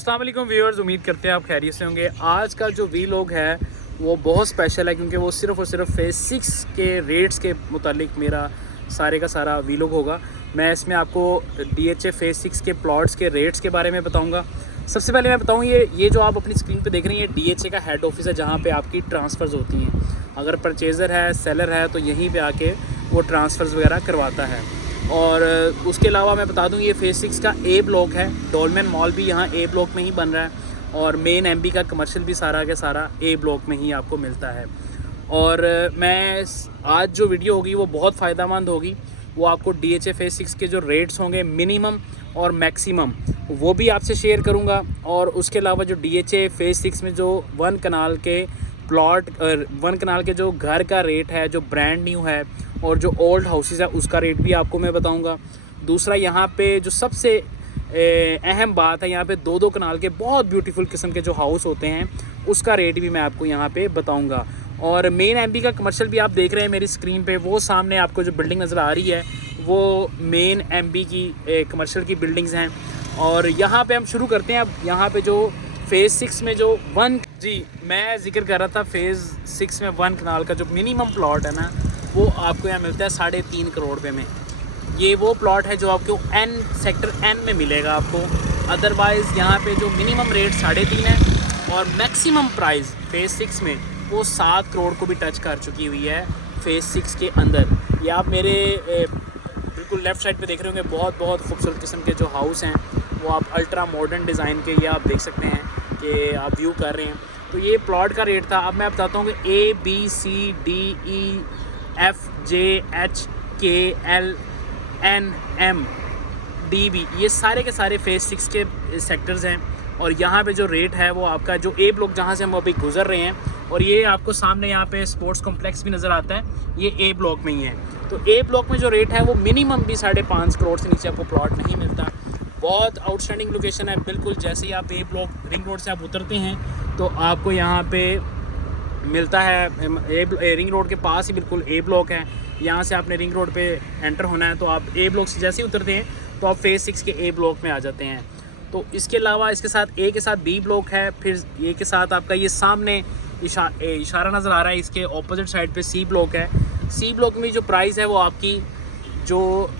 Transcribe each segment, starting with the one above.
अस्सलाम वालेकुम व्यूअर्स, उम्मीद करते हैं आप खैरियत से होंगे। आज का जो वीलॉग है वो बहुत स्पेशल है क्योंकि वो सिर्फ़ और सिर्फ फेज़ 6 के रेट्स के मुतालिक मेरा सारे का सारा वीलॉग होगा। मैं इसमें आपको DHA फेज़ 6 के प्लॉट्स के रेट्स के बारे में बताऊंगा। सबसे पहले मैं बताऊं, ये जो आप अपनी स्क्रीन पे देख रहे हैं ये DHA का हेड ऑफिस है जहां पे आपकी ट्रांसफ़र्स होती हैं। अगर परचेज़र है, सेलर है तो यहीं पे आके वो ट्रांसफ़र्स वगैरह करवाता है। और उसके अलावा मैं बता दूं ये फेज़ 6 का A ब्लॉक है। डोलमेन मॉल भी यहाँ A ब्लॉक में ही बन रहा है और मेन MB का कमर्शियल भी सारा का सारा A ब्लॉक में ही आपको मिलता है। और मैं आज जो वीडियो होगी वो बहुत फ़ायदेमंद होगी। वो आपको DHA फेज़ 6 के जो रेट्स होंगे मिनिमम और मैक्सिमम वो भी आपसे शेयर करूंगा। और उसके अलावा जो DHA फेज़ 6 में जो 1 कनाल के प्लॉट 1 कनाल के जो घर का रेट है जो ब्रांड न्यू है और जो ओल्ड हाउसेस है उसका रेट भी आपको मैं बताऊंगा। दूसरा यहाँ पे जो सबसे अहम बात है, यहाँ पे 2-2 कनाल के बहुत ब्यूटीफुल किस्म के जो हाउस होते हैं उसका रेट भी मैं आपको यहाँ पे बताऊंगा। और मेन MB का कमर्शियल भी आप देख रहे हैं मेरी स्क्रीन पे, वो सामने आपको जो बिल्डिंग नज़र आ रही है वो मेन MB की कमर्शियल की बिल्डिंग्स हैं। और यहाँ पे हम शुरू करते हैं। अब यहाँ पे जो फेज़ 6 में जो मैं जिक्र कर रहा था फेज़ 6 में 1 कनाल का जो मिनिमम प्लॉट है ना वो आपको यहाँ मिलता है 3.5 करोड़ रुपये में। ये वो प्लॉट है जो आपको सेक्टर N में मिलेगा आपको। अदरवाइज़ यहाँ पे जो मिनिमम रेट 3.5 है और मैक्सिमम प्राइस फेज़ 6 में वो 7 करोड़ को भी टच कर चुकी हुई है फेज़ 6 के अंदर। ये आप मेरे बिल्कुल लेफ़्ट साइड पे देख रहे होंगे बहुत खूबसूरत किस्म के जो हाउस हैं वो आप अल्ट्रा मॉडर्न डिज़ाइन के ये आप देख सकते हैं कि आप व्यू कर रहे हैं। तो ये प्लॉट का रेट था। अब मैं बताता हूँ कि A B C D E F G H K L N M D B ये सारे के सारे फेज़ 6 के सेक्टर्स हैं। और यहाँ पे जो रेट है वो आपका जो A ब्लॉक जहाँ से हम अभी गुजर रहे हैं और ये आपको सामने यहाँ पे स्पोर्ट्स कॉम्प्लेक्स भी नज़र आता है, ये A ब्लॉक में ही है। तो A ब्लॉक में जो रेट है वो मिनिमम भी 5.5 करोड़ से नीचे आपको प्लॉट नहीं मिलता। बहुत आउटस्टैंडिंग लोकेशन है। बिल्कुल जैसे ही आप A ब्लॉक रिंग रोड से आप उतरते हैं तो आपको यहाँ पे मिलता है रिंग रोड के पास ही बिल्कुल A ब्लॉक है। यहाँ से आपने रिंग रोड पे एंटर होना है तो आप A ब्लॉक से जैसे ही उतरते हैं तो आप फेज़ 6 के A ब्लॉक में आ जाते हैं। तो इसके अलावा इसके साथ A के साथ B ब्लॉक है, फिर A के साथ आपका ये सामने इशारा नज़र आ रहा है, इसके ऑपोजिट साइड पे C ब्लॉक है। C ब्लॉक में जो प्राइस है वो आपकी जो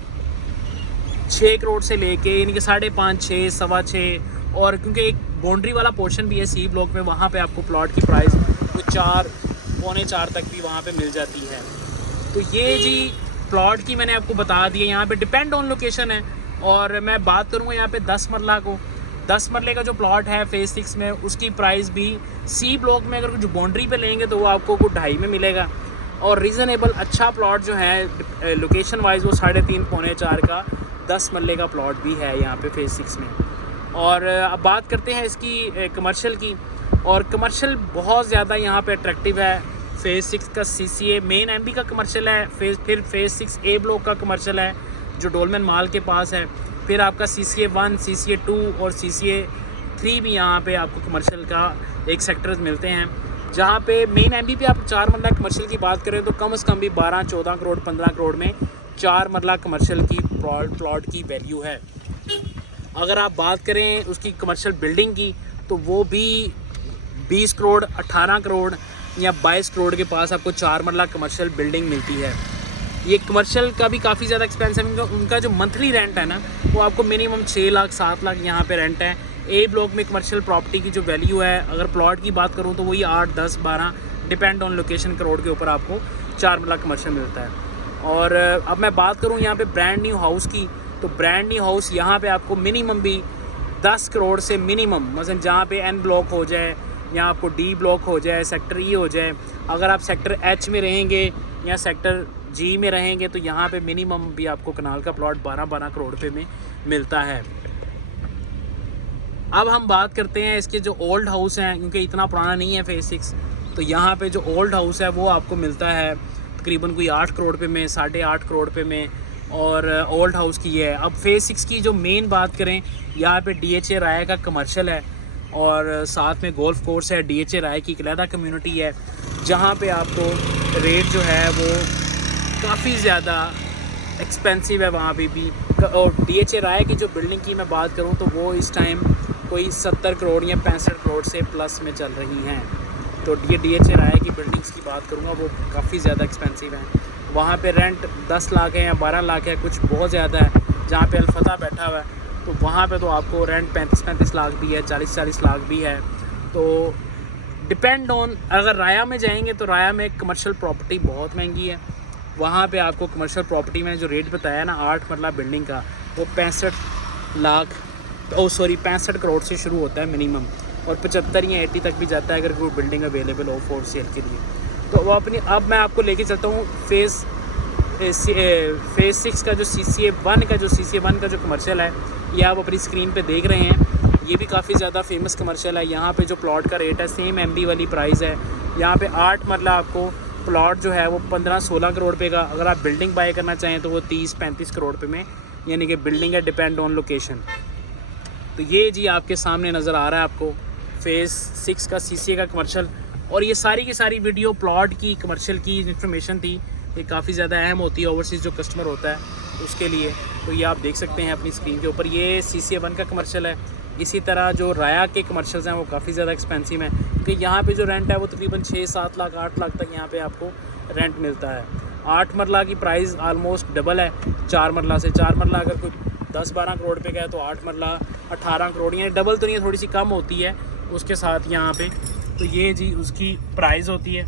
6 करोड़ से लेके यानी कि 5.5, 6, 6.25 और क्योंकि एक बाउंड्री वाला पोर्शन भी है C ब्लॉक में, वहाँ पे आपको प्लॉट की प्राइस वो 4, पौने 4 तक भी वहाँ पे मिल जाती है। तो ये जी प्लॉट की मैंने आपको बता दिया। यहाँ पे डिपेंड ऑन लोकेशन है। और मैं बात करूँगा यहाँ पे 10 मरला को, 10 मरले का जो प्लॉट है फेज़ 6 में उसकी प्राइस भी C ब्लॉक में अगर कुछ बाउंड्री पे लेंगे तो वो आपको कुछ 2.5 में मिलेगा। और रीज़नेबल अच्छा प्लॉट जो है लोकेशन वाइज वो 3.5, पौने 4 का 10 मरले का प्लॉट भी है यहाँ पे फेज़ 6 में। और अब बात करते हैं इसकी कमर्शियल की। और कमर्शियल बहुत ज़्यादा यहाँ पे अट्रैक्टिव है। फेज़ 6 का CCA मेन MB का कमर्शियल है, फिर फेज़ 6 A ब्लॉक का कमर्शियल है जो डोलमेन मॉल के पास है। फिर आपका CCA 1, CCA 2 और CCA 3 भी यहाँ पे आपको कमर्शियल का एक सेक्टर्स मिलते हैं। जहाँ पे मेन MB पे आप 4 मरला कमर्शियल की बात करें तो कम से कम भी 12, 14 करोड़, 15 करोड़ में 4 मरला कमर्शियल की प्लॉट की वैल्यू है। अगर आप बात करें उसकी कमर्शियल बिल्डिंग की तो वो भी 20 करोड़, 18 करोड़ या 22 करोड़ के पास आपको 4 मरला कमर्शियल बिल्डिंग मिलती है। ये कमर्शियल का भी काफ़ी ज़्यादा एक्सपेंसिव है। उनका जो मंथली रेंट है ना वो आपको मिनिमम 6 लाख 7 लाख यहाँ पे रेंट है। A ब्लॉक में कमर्शियल प्रॉपर्टी की जो वैल्यू है अगर प्लॉट की बात करूँ तो वही 8, 10, 12 डिपेंड ऑन लोकेशन करोड़ के ऊपर आपको 4 मरला कमर्शियल मिलता है। और अब मैं बात करूँ यहाँ पे ब्रांड न्यू हाउस की, तो ब्रांड न्यू हाउस यहाँ पे आपको मिनिमम भी 10 करोड़ से मिनिमम, मतलब जहाँ पे N ब्लॉक हो जाए या आपको D ब्लॉक हो जाए, सेक्टर E हो जाए, अगर आप सेक्टर H में रहेंगे या सेक्टर G में रहेंगे तो यहाँ पे मिनिमम भी आपको कनाल का प्लॉट 12-12 करोड़ रुपये में मिलता है। अब हम बात करते हैं इसके जो ओल्ड हाउस हैं, क्योंकि इतना पुराना नहीं है फेज़ 6, तो यहाँ पे जो ओल्ड हाउस है वो आपको मिलता है तकरीबन कोई 8 करोड़ रुपये में, 8.5 करोड़ रुपये में। और ओल्ड हाउस की है। अब फेज़ 6 की जो मेन बात करें, यहाँ पे DHA राय का कमर्शियल है और साथ में गोल्फ कोर्स है। DHA राय की एक अलग कम्यूनिटी है जहाँ पे आपको रेट जो है वो काफ़ी ज़्यादा एक्सपेंसिव है वहाँ पे भी। और DHA राय की जो बिल्डिंग की मैं बात करूँ तो वो इस टाइम कोई 70 करोड़ या 65 करोड़ से प्लस में चल रही हैं। तो ये DHA राया की बिल्डिंग्स की बात करूँगा, वो काफ़ी ज़्यादा एक्सपेंसिव हैं। वहाँ पे रेंट 10 लाख है या 12 लाख है, कुछ बहुत ज़्यादा है। जहाँ पे अल्फता बैठा हुआ है तो वहाँ पे तो आपको रेंट 35-35 लाख भी है, 40-40 लाख भी है। तो डिपेंड ऑन, अगर राया में जाएंगे तो राया में कमर्शियल प्रॉपर्टी बहुत महंगी है। वहाँ पे आपको कमर्शियल प्रॉपर्टी में जो रेट बताया ना 8 मरला बिल्डिंग का, वो 65 करोड़ से शुरू होता है मिनिमम, और 75 या 80 तक भी जाता है अगर कोई बिल्डिंग अवेलेबल हो फॉर सेल के लिए। तो वो अपनी, अब मैं आपको लेके चलता हूँ फेज़ 6 का जो CCA1 का जो कमर्शियल है, ये आप अपनी स्क्रीन पे देख रहे हैं। ये भी काफ़ी ज़्यादा फेमस कमर्शियल है। यहाँ पे जो प्लॉट का रेट है सेम MD वाली प्राइस है। यहाँ पे 8 मरला आपको प्लॉट जो है वो 15-16 करोड़ पे का, अगर आप बिल्डिंग बाय करना चाहें तो वो 30-35 करोड़ पे में, यानी कि बिल्डिंग है, डिपेंड ऑन लोकेशन। तो ये जी आपके सामने नज़र आ रहा है आपको फेज़ 6 का CCA का कमर्शियल। और ये सारी की सारी वीडियो प्लॉट की, कमर्शियल की इन्फॉर्मेशन थी। ये काफ़ी ज़्यादा अहम होती है ओवरसीज़ जो कस्टमर होता है उसके लिए। तो ये आप देख सकते हैं अपनी स्क्रीन के ऊपर, ये CCA1 का कमर्शियल है। इसी तरह जो राया के कमर्शियल्स हैं वो काफ़ी ज़्यादा एक्सपेंसिव हैं, क्योंकि यहाँ पे जो रेंट है वो तकरीबन 6-7 लाख 8 लाख तक यहाँ पे आपको रेंट मिलता है। 8 मरला की प्राइस आलमोस्ट डबल है 4 मरला से। 4 मरला अगर कोई 10-12 करोड़ पे का है तो 8 मरला 18 करोड़, यानी डबल तो नहीं है, थोड़ी सी कम होती है उसके साथ यहाँ पे। तो ये जी उसकी प्राइस होती है।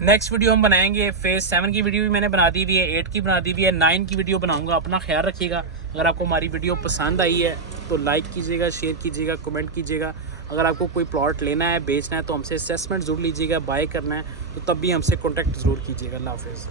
नेक्स्ट वीडियो हम बनाएंगे फेज़ 7 की वीडियो भी मैंने बना दी हुई है, 8 की बना दी हुई है, 9 की वीडियो बनाऊंगा। अपना ख्याल रखिएगा। अगर आपको हमारी वीडियो पसंद आई है तो लाइक कीजिएगा, शेयर कीजिएगा, कमेंट कीजिएगा। अगर आपको कोई प्लॉट लेना है, बेचना है तो हमसे असेसमेंट ज़रूर लीजिएगा। बाय करना है तो तब भी हमसे कॉन्टैक्ट ज़रूर कीजिएगा। अल्लाह हाफ़िज़।